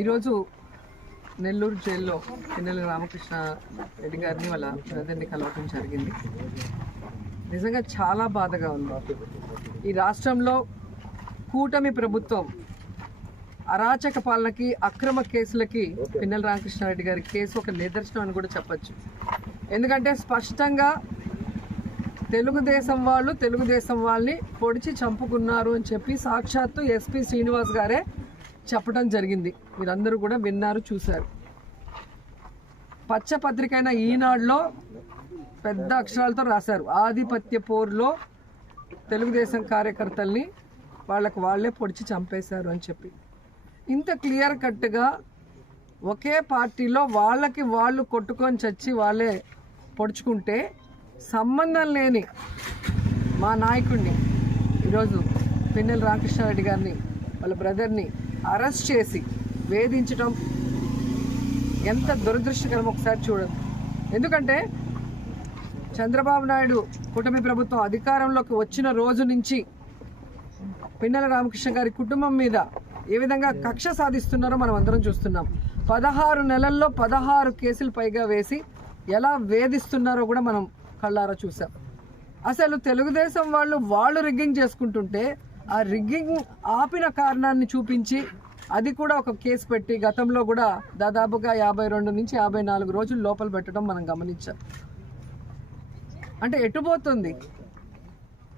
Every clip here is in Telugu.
ఈరోజు నెల్లూరు జైల్లో పిన్నెల రామకృష్ణ రెడ్డి గారిని వాళ్ళ బ్రదర్ని కలవటం జరిగింది. నిజంగా చాలా బాధగా ఉంది. ఈ రాష్ట్రంలో కూటమి ప్రభుత్వం అరాచక పాలనకి అక్రమ కేసులకి పిన్నెల రామకృష్ణారెడ్డి గారి కేసు ఒక నిదర్శనం అని కూడా చెప్పచ్చు. ఎందుకంటే స్పష్టంగా తెలుగుదేశం వాళ్ళు తెలుగుదేశం వాళ్ళని పొడిచి చంపుకున్నారు అని చెప్పి సాక్షాత్తు ఎస్పి శ్రీనివాస్ గారే చెప్పడం జరిగింది. మీరందరూ కూడా విన్నారు చూశారు. పచ్చ పత్రిక అయిన ఈనాడులో పెద్ద అక్షరాలతో రాశారు. ఆధిపత్య పోరులో తెలుగుదేశం కార్యకర్తల్ని వాళ్ళకు వాళ్ళే పొడిచి చంపేశారు అని చెప్పి. ఇంత క్లియర్ కట్గా ఒకే పార్టీలో వాళ్ళకి వాళ్ళు కొట్టుకొని చచ్చి వాళ్ళే పొడుచుకుంటే సంబంధం లేని మా నాయకుడిని ఈరోజు పిన్నెల రామకృష్ణారెడ్డి గారిని వాళ్ళ బ్రదర్ని అరెస్ట్ చేసి వేధించడం ఎంత దురదృష్టకరం ఒకసారి చూడండి. ఎందుకంటే చంద్రబాబు నాయుడు కూటమి ప్రభుత్వం అధికారంలోకి వచ్చిన రోజు నుంచి పిన్నెల రామకృష్ణ గారి కుటుంబం మీద ఏ విధంగా కక్ష సాధిస్తున్నారో మనం అందరం చూస్తున్నాం. పదహారు నెలల్లో పదహారు కేసులు పైగా వేసి ఎలా వేధిస్తున్నారో కూడా మనం కళ్ళారా చూసాం అసలు తెలుగుదేశం వాళ్ళు వాళ్ళు రిగ్గింగ్ చేసుకుంటుంటే ఆ రిగ్గింగ్ ఆపిన కారణాన్ని చూపించి అది కూడా ఒక కేసు పెట్టి గతంలో కూడా దాదాపుగా యాభై రెండు నుంచి యాభై నాలుగు రోజులు లోపల పెట్టడం మనం గమనించాం. అంటే ఎటుపోతుంది?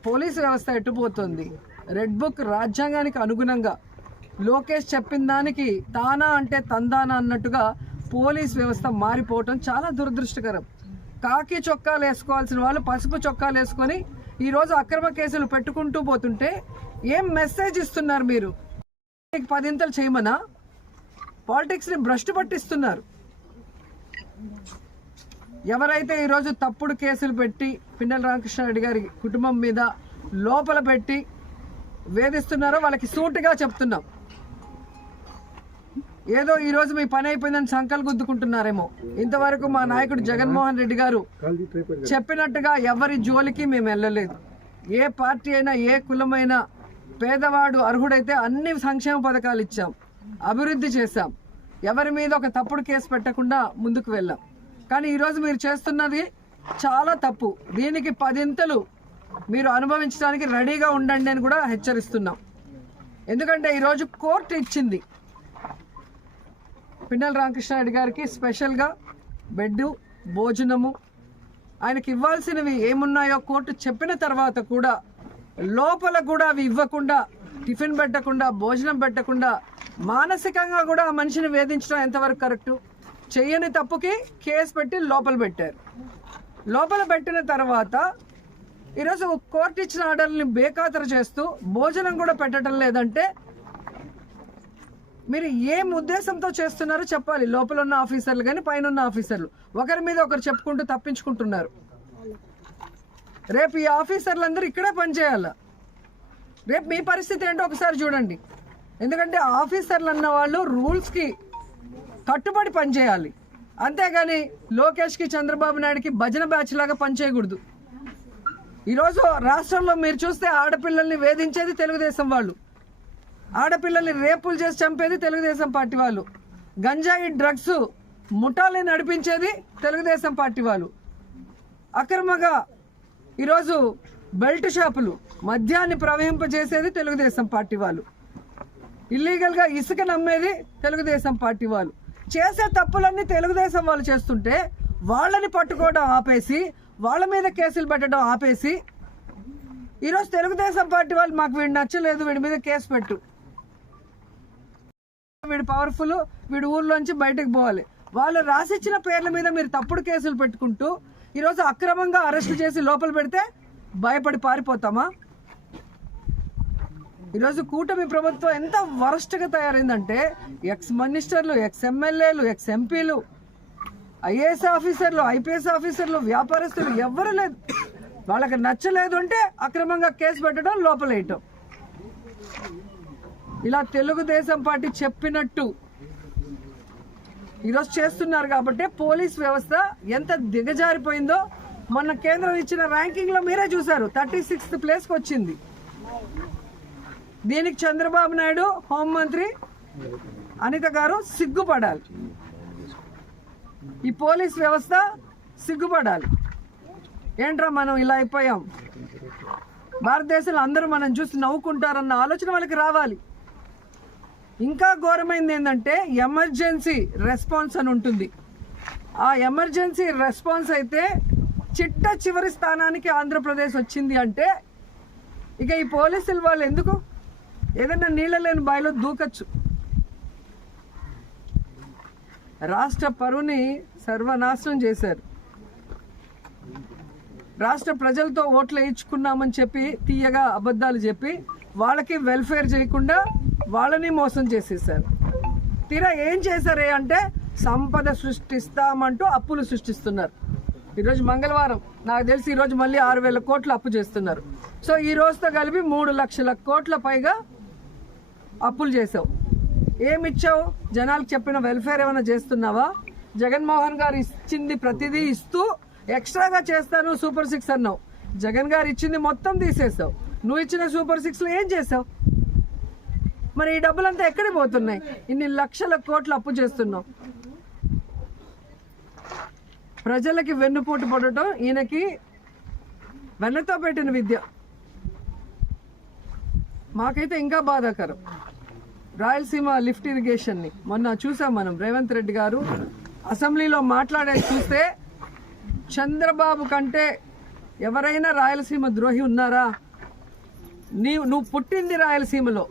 పోలీసు వ్యవస్థ ఎటుపోతుంది? రెడ్ బుక్ రాజ్యాంగానికి అనుగుణంగా లోకేష్ చెప్పిన దానికి తానా అంటే తందానా అన్నట్టుగా పోలీస్ వ్యవస్థ మారిపోవటం చాలా దురదృష్టకరం. కాకి చొక్కాలు వేసుకోవాల్సిన వాళ్ళు పసుపు చొక్కాలు వేసుకొని ఈరోజు అక్రమ కేసులు పెట్టుకుంటూ పోతుంటే ఏం మెసేజ్ ఇస్తున్నారు మీరు? మీకు పదింతలు చేయమనా? పాలిటిక్స్ని భ్రష్టు పట్టిస్తున్నారు. ఎవరైతే ఈరోజు తప్పుడు కేసులు పెట్టి పిన్నెల రామకృష్ణారెడ్డి గారి కుటుంబం మీద లోపల పెట్టి వేధిస్తున్నారో వాళ్ళకి సూటిగా చెప్తున్నాం. ఏదో ఈ రోజు మీ పని అయిపోయిందని సంకల్ గుద్దుకుంటున్నారేమో. ఇంతవరకు మా నాయకుడు జగన్మోహన్ రెడ్డి గారు చెప్పినట్టుగా ఎవరి జోలికి మేము వెళ్ళలేదు. ఏ పార్టీ అయినా ఏ కులమైనా పేదవాడు అర్హుడైతే అన్ని సంక్షేమ పథకాలు ఇచ్చాం. అభివృద్ధి చేశాం. ఎవరి మీద ఒక తప్పుడు కేసు పెట్టకుండా ముందుకు వెళ్ళాం. కానీ ఈరోజు మీరు చేస్తున్నది చాలా తప్పు. దీనికి పదింతలు మీరు అనుభవించడానికి రెడీగా ఉండండి అని కూడా హెచ్చరిస్తున్నాం. ఎందుకంటే ఈరోజు కోర్టు ఇచ్చింది. పిన్నెల రామకృష్ణారెడ్డి గారికి స్పెషల్గా బెడ్ భోజనము. ఆయనకి ఇవ్వాల్సినవి ఏమున్నాయో కోర్టు చెప్పిన తర్వాత కూడా లోపల కూడా అవి ఇవ్వకుండా టిఫిన్ పెట్టకుండా భోజనం పెట్టకుండా మానసికంగా కూడా ఆ మనిషిని వేధించడం ఎంతవరకు కరెక్టు? చెయ్యని తప్పుకి కేసు పెట్టి లోపల పెట్టారు. లోపల పెట్టిన తర్వాత ఈరోజు కోర్టు ఇచ్చిన ఆర్డర్ని బేఖాతరు చేస్తూ భోజనం కూడా పెట్టడం లేదంటే మీరు ఏం ఉద్దేశంతో చేస్తున్నారో చెప్పాలి. లోపల ఉన్న ఆఫీసర్లు కానీ పైన ఉన్న ఆఫీసర్లు. ఒకరి మీద ఒకరు చెప్పుకుంటూ తప్పించుకుంటున్నారు. రేపు ఈ ఆఫీసర్లందరూ ఇక్కడే పనిచేయాల. రేపు మీ పరిస్థితి ఏంటో ఒకసారి చూడండి. ఎందుకంటే ఆఫీసర్లు అన్న వాళ్ళు రూల్స్కి కట్టుబడి పనిచేయాలి. అంతేగాని లోకేష్కి చంద్రబాబు నాయుడుకి భజన బ్యాచ్ లాగా పనిచేయకూడదు. ఈరోజు రాష్ట్రంలో మీరు చూస్తే ఆడపిల్లల్ని వేధించేది తెలుగుదేశం వాళ్ళు. ఆడపిల్లల్ని రేపులు చేసి చంపేది తెలుగుదేశం పార్టీ వాళ్ళు. గంజాయి డ్రగ్స్ ముఠాలని నడిపించేది తెలుగుదేశం పార్టీ వాళ్ళు. అక్రమంగా ఈరోజు బెల్ట్ షాపులు మద్యాన్ని ప్రవహింపజేసేది తెలుగుదేశం పార్టీ వాళ్ళు. ఇల్లీగల్గా ఇసుక నమ్మేది తెలుగుదేశం పార్టీ వాళ్ళు. చేసే తప్పులన్నీ తెలుగుదేశం వాళ్ళు చేస్తుంటే వాళ్ళని పట్టుకోవడం ఆపేసి వాళ్ళ మీద కేసులు పెట్టడం ఆపేసి ఈరోజు తెలుగుదేశం పార్టీ వాళ్ళు మాకు వీడు నచ్చలేదు వీడి మీద కేసు పెట్టు. వీడు పవర్ఫుల్ వీడు ఊర్లోంచి బయటకు పోవాలి. వాళ్ళు రాసిచ్చిన పేర్ల మీద మీరు తప్పుడు కేసులు పెట్టుకుంటూ ఈరోజు అక్రమంగా అరెస్ట్ చేసి లోపల పెడితే భయపడి పారిపోతామా? ఈరోజు కూటమి ప్రభుత్వం ఎంత వరస్ట్గా తయారైందంటే ఎక్స్ మినిస్టర్లు ఎక్స్ ఎమ్మెల్యేలు ఎక్స్ ఎంపీలు ఐఏఎస్ ఆఫీసర్లు ఐపీఎస్ ఆఫీసర్లు వ్యాపారస్తులు ఎవ్వరు లేదు. వాళ్ళకి నచ్చలేదు అంటే అక్రమంగా కేసు పెట్టడం లోపలేయటం. ఇలా తెలుగుదేశం పార్టీ చెప్పినట్టు. ఈరోజు చేస్తున్నారు కాబట్టి పోలీస్ వ్యవస్థ ఎంత దిగజారిపోయిందో మొన్న కేంద్రం ఇచ్చిన ర్యాంకింగ్లో మీరే చూశారు. థర్టీ సిక్స్త్ ప్లేస్కి వచ్చింది. దీనికి చంద్రబాబు నాయుడు హోంమంత్రి అనిత గారు సిగ్గుపడాలి. ఈ పోలీస్ వ్యవస్థ సిగ్గుపడాలి. ఏంట్రా మనం ఇలా అయిపోయాం? భారతదేశంలో అందరూ మనం చూసి నవ్వుకుంటారన్న ఆలోచన వాళ్ళకి రావాలి. ఇంకా ఘోరమైంది ఏంటంటే ఎమర్జెన్సీ రెస్పాన్స్ అని ఉంటుంది. ఆ ఎమర్జెన్సీ రెస్పాన్స్ అయితే చిట్ట చివరి స్థానానికి ఆంధ్రప్రదేశ్ వచ్చింది అంటే ఇక ఈ పోలీసులు వాళ్ళు ఎందుకు? ఏదైనా నీళ్ళ లేని బావిలో దూకచ్చు. రాష్ట్ర పరువుని సర్వనాశనం చేశారు. రాష్ట్ర ప్రజలతో ఓట్లు వేయించుకున్నామని చెప్పి తీయగా అబద్ధాలు చెప్పి వాళ్ళకి వెల్ఫేర్ చేయకుండా వాళ్ళని మోసం చేసేసారు తీరా ఏం చేశారు అంటే సంపద సృష్టిస్తామంటూ అప్పులు సృష్టిస్తున్నారు. ఈరోజు మంగళవారం నాకు తెలిసి ఈరోజు మళ్ళీ ఆరు వేల కోట్లు అప్పు చేస్తున్నారు. సో ఈ రోజుతో కలిపి మూడు లక్షల కోట్ల పైగా అప్పులు చేసావు ఏమిచ్చావు? జనాలకు చెప్పిన వెల్ఫేర్ ఏమైనా చేస్తున్నావా? జగన్మోహన్ గారు ఇచ్చింది ప్రతిదీ ఇస్తూ ఎక్స్ట్రాగా చేస్తాను సూపర్ సిక్స్ అన్నావు. జగన్ గారు ఇచ్చింది మొత్తం తీసేసావు నువ్వు ఇచ్చిన సూపర్ సిక్స్లో ఏం చేసావు మరి ఈ డబ్బులంతా ఎక్కడికి పోతున్నాయి? ఇన్ని లక్షల కోట్లు అప్పు చేస్తున్నావు. ప్రజలకి వెన్నుపోటు పడటం ఈయనకి వెన్నతో పెట్టిన విద్య. మాకైతే ఇంకా బాధాకరం. రాయలసీమ లిఫ్ట్ ఇరిగేషన్ని మొన్న చూసాం మనం రేవంత్ రెడ్డి గారు. అసెంబ్లీలో మాట్లాడేది చూస్తే చంద్రబాబు కంటే ఎవరైనా రాయలసీమ ద్రోహి ఉన్నారా? నీవు నువ్వు పుట్టింది రాయలసీమలో.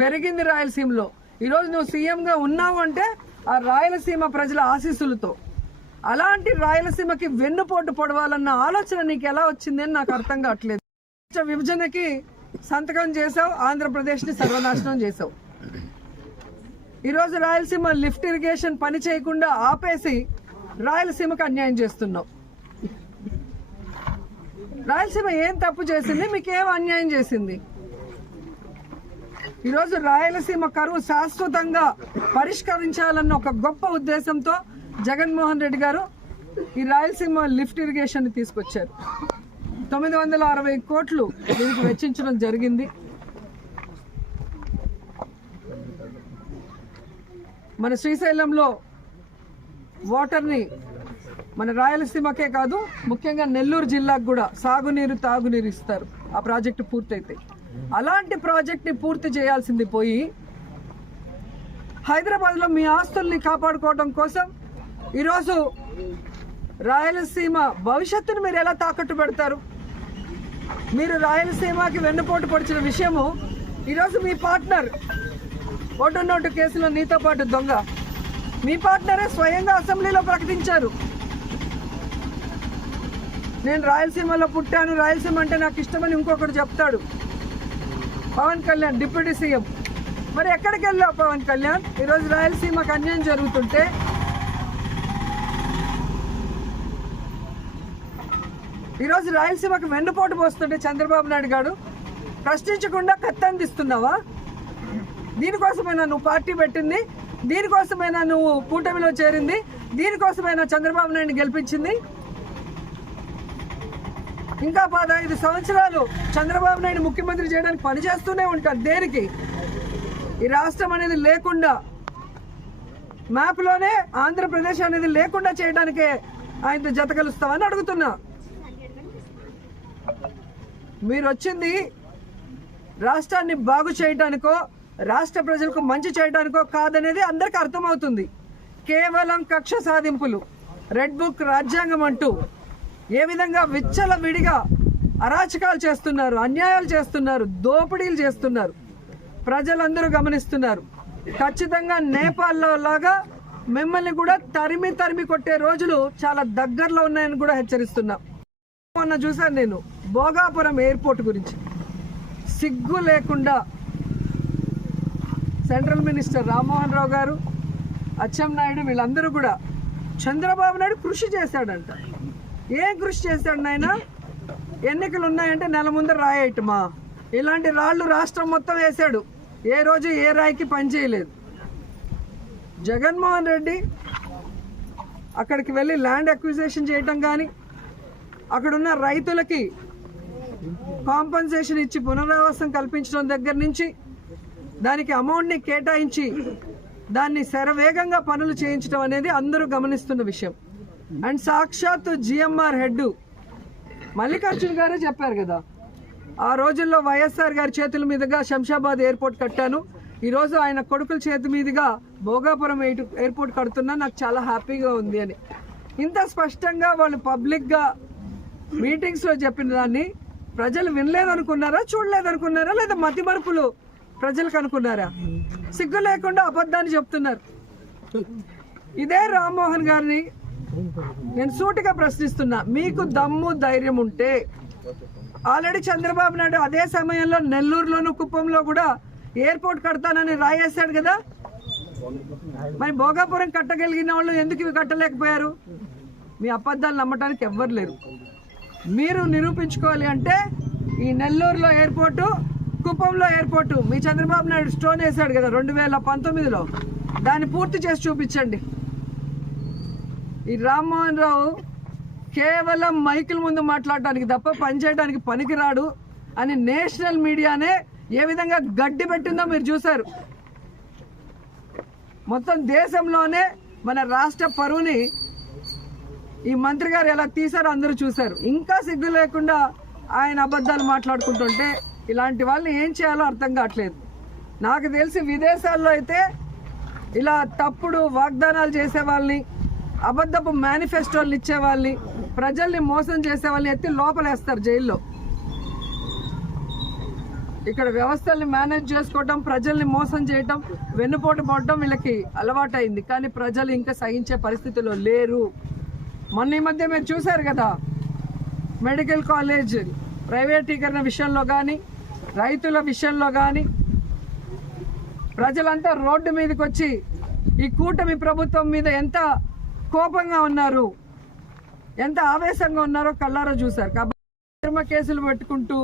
పెరిగింది రాయలసీమలో. ఈరోజు నువ్వు సీఎంగా ఉన్నావు అంటే ఆ రాయలసీమ ప్రజల ఆశీస్సులతో. అలాంటి రాయలసీమకి వెన్నుపోటు పొడవాలన్న ఆలోచన నీకు ఎలా వచ్చింది అని నాకు అర్థం కావట్లేదు. విభజనకి సంతకం చేసావు ఆంధ్రప్రదేశ్ని సర్వనాశనం చేసావు ఈరోజు రాయలసీమ లిఫ్ట్ ఇరిగేషన్ పని చేయకుండా ఆపేసి రాయలసీమకు అన్యాయం చేస్తున్నావు. రాయలసీమ ఏం తప్పు చేసింది? మీకు ఏం అన్యాయం చేసింది? ఈరోజు రాయలసీమ కరువు శాశ్వతంగా పరిష్కరించాలన్న ఒక గొప్ప ఉద్దేశంతో జగన్మోహన్ రెడ్డి గారు ఈ రాయలసీమ లిఫ్ట్ ఇరిగేషన్ తీసుకొచ్చారు. తొమ్మిది వందల అరవై కోట్లు దీనికి వెచ్చించడం జరిగింది. మన శ్రీశైలంలో వాటర్ని మన రాయలసీమకే కాదు ముఖ్యంగా నెల్లూరు జిల్లాకు కూడా సాగునీరు తాగునీరు ఇస్తారు. ఆ ప్రాజెక్టు పూర్తయితే. అలాంటి ప్రాజెక్ట్ని పూర్తి చేయాల్సింది పోయి హైదరాబాద్లో మీ ఆస్తుల్ని కాపాడుకోవడం కోసం ఈరోజు రాయలసీమ భవిష్యత్తును మీరు ఎలా తాకట్టు పెడతారు? మీరు రాయలసీమకి వెన్నుపోటు పొడిచిన విషయము ఈరోజు మీ పార్ట్నర్ ఓటు నోటు కేసులో నీతో పాటు దొంగ. మీ పార్ట్నరే స్వయంగా అసెంబ్లీలో ప్రకటించారు. నేను రాయలసీమలో పుట్టాను. రాయలసీమ అంటే నాకు ఇష్టమని ఇంకొకటి చెప్తాడు. Pawan Kalyan deputy CM. మరి ఎక్కడికి వెళ్ళావు పవన్ కళ్యాణ్? ఈరోజు రాయలసీమకు అన్యాయం జరుగుతుంటే? ఈరోజు రాయలసీమకు వెన్నుపోటు పోస్తుంటే చంద్రబాబు నాయుడు గారు ప్రశ్నించకుండా కత్తందిస్తున్నావా? దీనికోసమైనా నువ్వు పార్టీ పెట్టింది దీనికోసమైనా నువ్వు కూటమిలో చేరింది దీనికోసమైనా చంద్రబాబు నాయుడు గెలిపించింది? ఇంకా పదహైదు సంవత్సరాలు చంద్రబాబు నాయుడు ముఖ్యమంత్రి చేయడానికి పనిచేస్తూనే ఉంటారు. దేనికి? ఈ రాష్ట్రం అనేది లేకుండా మ్యాప్లోనే ఆంధ్రప్రదేశ్ అనేది లేకుండా చేయడానికే ఆయనతో జత కలుస్తామని అడుగుతున్నా. మీరు వచ్చింది రాష్ట్రాన్ని బాగు చేయడానికో రాష్ట్ర ప్రజలకు మంచి చేయడానికో కాదనేది అందరికీ అర్థమవుతుంది. కేవలం కక్ష సాధింపులు. రెడ్ బుక్ రాజ్యాంగం అంటూ ఏ విధంగా విచ్చల విడిగా అరాచకాలు చేస్తున్నారు అన్యాయాలు చేస్తున్నారు దోపిడీలు చేస్తున్నారు ప్రజలందరూ గమనిస్తున్నారు. ఖచ్చితంగా నేపాల్లో లాగా మిమ్మల్ని కూడా తరిమి తరిమి కొట్టే రోజులు చాలా దగ్గరలో ఉన్నాయని కూడా హెచ్చరిస్తున్నా. మొన్న చూశాను నేను భోగాపురం ఎయిర్పోర్ట్ గురించి. సిగ్గు లేకుండా సెంట్రల్ మినిస్టర్ రామ్మోహన్ రావు గారు అచ్చెం నాయుడు వీళ్ళందరూ కూడా చంద్రబాబు నాయుడు కృషి చేశాడంట. ఏం కృషి చేశాడు నాయన? ఎన్నికలు ఉన్నాయంటే నెల ముందర రాయటమా ఇలాంటి రాళ్ళు రాష్ట్రం మొత్తం వేశాడు. ఏ రోజు ఏ రాయికి పనిచేయలేదు జగన్మోహన్ రెడ్డి అక్కడికి వెళ్ళి ల్యాండ్ అక్విజేషన్ చేయటం కానీ అక్కడున్న రైతులకి కాంపన్సేషన్ ఇచ్చి పునరావాసం కల్పించడం దగ్గర నుంచి దానికి అమౌంట్ని కేటాయించి దాన్ని శరవేగంగా పనులు చేయించడం అనేది అందరూ గమనిస్తున్న విషయం. అండ్ సాక్షాత్తు జిఎంఆర్ హెడ్ మల్లికార్జున్ గారే చెప్పారు కదా. ఆ రోజుల్లో వైఎస్ఆర్ గారి చేతుల మీదుగా శంషాబాద్ ఎయిర్పోర్ట్ కట్టాను. ఈరోజు ఆయన కొడుకుల చేతి మీదుగా భోగాపురం ఎయిర్పోర్ట్ కడుతున్నా నాకు చాలా హ్యాపీగా ఉంది అని. ఇంత స్పష్టంగా వాళ్ళు పబ్లిక్గా మీటింగ్స్లో చెప్పిన దాన్ని ప్రజలు వినలేదనుకున్నారా చూడలేదనుకున్నారా లేదా మతిమరుపులు ప్రజలకు అనుకున్నారా? సిగ్గు లేకుండా అబద్ధాన్ని చెప్తున్నారు. ఇదే రామ్మోహన్ గారిని నేను సూటిగా ప్రశ్నిస్తున్నా. మీకు దమ్ము ధైర్యం ఉంటే ఆల్రెడీ చంద్రబాబు నాయుడు అదే సమయంలో నెల్లూరులోను కుప్పంలో కూడా ఎయిర్పోర్ట్ కడతానని రాయేశాడు కదా? మరి భోగాపురం కట్టగలిగిన వాళ్ళు ఎందుకు ఇవి కట్టలేకపోయారు? మీ అబద్ధాలు నమ్మటానికి ఎవ్వరు లేరు. మీరు నిరూపించుకోవాలి అంటే ఈ నెల్లూరులో ఎయిర్పోర్టు కుప్పంలో ఎయిర్పోర్టు మీ చంద్రబాబు నాయుడు స్టోన్ వేశాడు కదా రెండు వేల పంతొమ్మిదిలో? దాన్ని పూర్తి చేసి చూపించండి. ఈ రామ్మోహన్ రావు కేవలం మైకుల ముందు మాట్లాడటానికి తప్ప పనిచేయడానికి పనికిరాడు అని నేషనల్ మీడియానే ఏ విధంగా గడ్డి పెట్టిందో మీరు చూశారు. మొత్తం దేశంలోనే మన రాష్ట్ర పరువుని ఈ మంత్రి గారు ఎలా తీశారో అందరూ చూశారు. ఇంకా సిగ్గు లేకుండా ఆయన అబద్ధాలు మాట్లాడుకుంటుంటే ఇలాంటి వాళ్ళని ఏం చేయాలో అర్థం కావట్లేదు. నాకు తెలిసి విదేశాల్లో అయితే ఇలా తప్పుడు వాగ్దానాలు చేసే వాళ్ళని అబద్ధపు మేనిఫెస్టోలు ఇచ్చేవాళ్ళని ప్రజల్ని మోసం చేసే వాళ్ళని ఎత్తి లోపలేస్తారు జైల్లో. ఇక్కడ వ్యవస్థల్ని మేనేజ్ చేసుకోవటం ప్రజల్ని మోసం చేయటం వెన్నుపోటు పడటం వీళ్ళకి అలవాటైంది. కానీ ప్రజలు ఇంకా సహించే పరిస్థితిలో లేరు. మొన్న ఈ మధ్య మీరు చూశారు కదా మెడికల్ కాలేజ్ ప్రైవేటీకరణ విషయంలో కానీ రైతుల విషయంలో కానీ ప్రజలంతా రోడ్డు మీదకి వచ్చి ఈ కూటమి ప్రభుత్వం మీద ఎంత కోపంగా ఉన్నారు. ఎంత ఆవేశంగా ఉన్నారో కళ్ళారో చూశారు. కాబట్టి అక్రమ కేసులు పెట్టుకుంటూ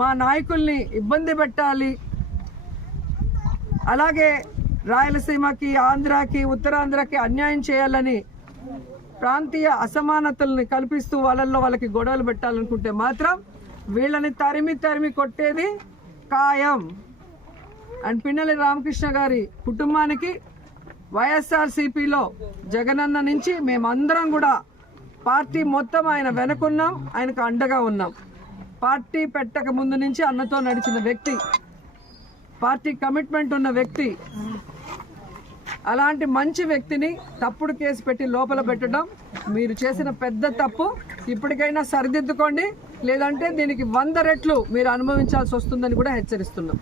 మా నాయకుల్ని ఇబ్బంది పెట్టాలి. అలాగే రాయలసీమకి ఆంధ్రాకి ఉత్తరాంధ్రకి అన్యాయం చేయాలని ప్రాంతీయ అసమానతల్ని కల్పిస్తూ వాళ్ళల్లో వాళ్ళకి గొడవలు పెట్టాలనుకుంటే మాత్రం వీళ్ళని తరిమి తరిమి కొట్టేది ఖాయం. అండ్ పిన్నలి రామకృష్ణ గారి కుటుంబానికి వైఎస్ఆర్సీపీలో జగనన్న నుంచి మేమందరం కూడా పార్టీ మొత్తం ఆయన వెనుకున్నాం ఆయనకు అండగా ఉన్నాం. పార్టీ పెట్టక ముందు నుంచి అన్నతో నడిచిన వ్యక్తి పార్టీ కమిట్మెంట్ ఉన్న వ్యక్తి అలాంటి మంచి వ్యక్తిని తప్పుడు కేసు పెట్టి లోపల పెట్టడం మీరు చేసిన పెద్ద తప్పు ఇప్పటికైనా సరిదిద్దుకోండి లేదంటే దీనికి వంద రెట్లు మీరు అనుభవించాల్సి వస్తుందని కూడా హెచ్చరిస్తున్నాం.